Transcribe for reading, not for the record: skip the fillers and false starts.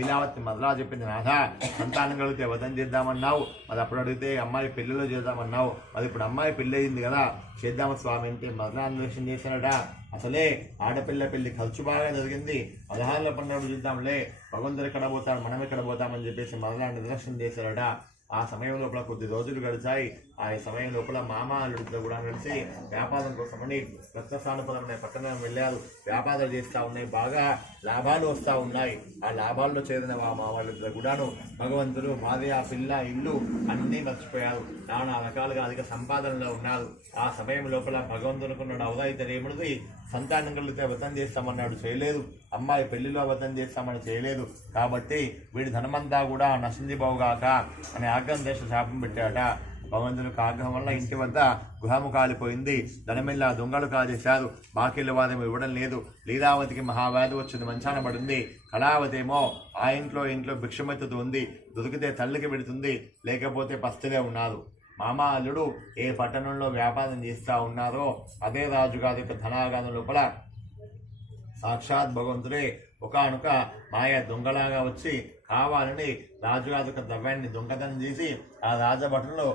లీలావతి మొదలా చెప్పింది, నాథ సంతానం కలిగితే వదం చేద్దామన్నావు, అది అప్పుడు అడిగితే అమ్మాయి పెళ్లిలో చేద్దామన్నావు, అది ఇప్పుడు అమ్మాయి పెళ్ళి అయింది కదా చేద్దాము స్వామి అంటే మొదలా అన్వేషణ చేశానట. అసలే ఆడపిల్ల పెళ్లి ఖర్చు బాగా జరిగింది, 16 పండుగ చూద్దాంలే, భగవంతుడు ఎక్కడ పోతాడు మనం ఎక్కడ పోతామని చెప్పేసి మొదలా నిర్లక్ష్యం చేశారట. ఆ సమయం లోపల కొద్ది రోజులు గడిచాయి. ఆ సమయం లోపల మామ అల్లుడితో కూడా కలిసి వ్యాపారం కోసమని రత్నస్థానపురం పట్టణం వెళ్ళారు. వ్యాపారాలు చేస్తూ ఉన్నాయి, బాగా లాభాలు వస్తూ ఉన్నాయి. ఆ లాభాల్లో చేరిన మామ వాళ్ళిద్దరు కూడాను భగవంతుడు భార్య పిల్ల ఇల్లు అన్నీ మర్చిపోయారు, నానా రకాలుగా అధిక సంపాదనలో ఉన్నారు. ఆ సమయం లోపల భగవంతునుకున్నాడు, అవదాయితేముడిది సంతానం కలిగితే వ్రతం చేస్తామన్నాడు, చేయలేదు. అమ్మాయి పెళ్లిలో వ్రతం చేస్తామని చేయలేదు. కాబట్టి వీడి ధనమంతా కూడా నశించిపోగాక అని ఆగ్రహం దేశ శాపం పెట్టాట. భగవంతునికి ఆగ్రహం వల్ల ఇంటి వద్ద గృహము కాలిపోయింది. ధనమిల్లా దొంగలు కాజేశారు. బాకీల వాదం ఇవ్వడం లేదు. లీలావతికి మహావ్యాధి వచ్చింది, మంచాన పడింది. కళావతి ఏమో ఆ ఇంట్లో భిక్షమెత్తుతుంది. దొరికితే తల్లికి పెడుతుంది, లేకపోతే పస్తులే ఉన్నారు. మామ అల్లుడు ఏ పట్టణంలో వ్యాపారం చేస్తూ ఉన్నారో అదే రాజుగారి యొక్క ధనాగారం లోపల సాక్షాత్ భగవంతుడే ఒకనొక మాయ దొంగలాగా వచ్చి కావాలని రాజుగారి యొక్క ద్రవ్యాన్ని దొంగతనం చేసి ఆ రాజభటంలో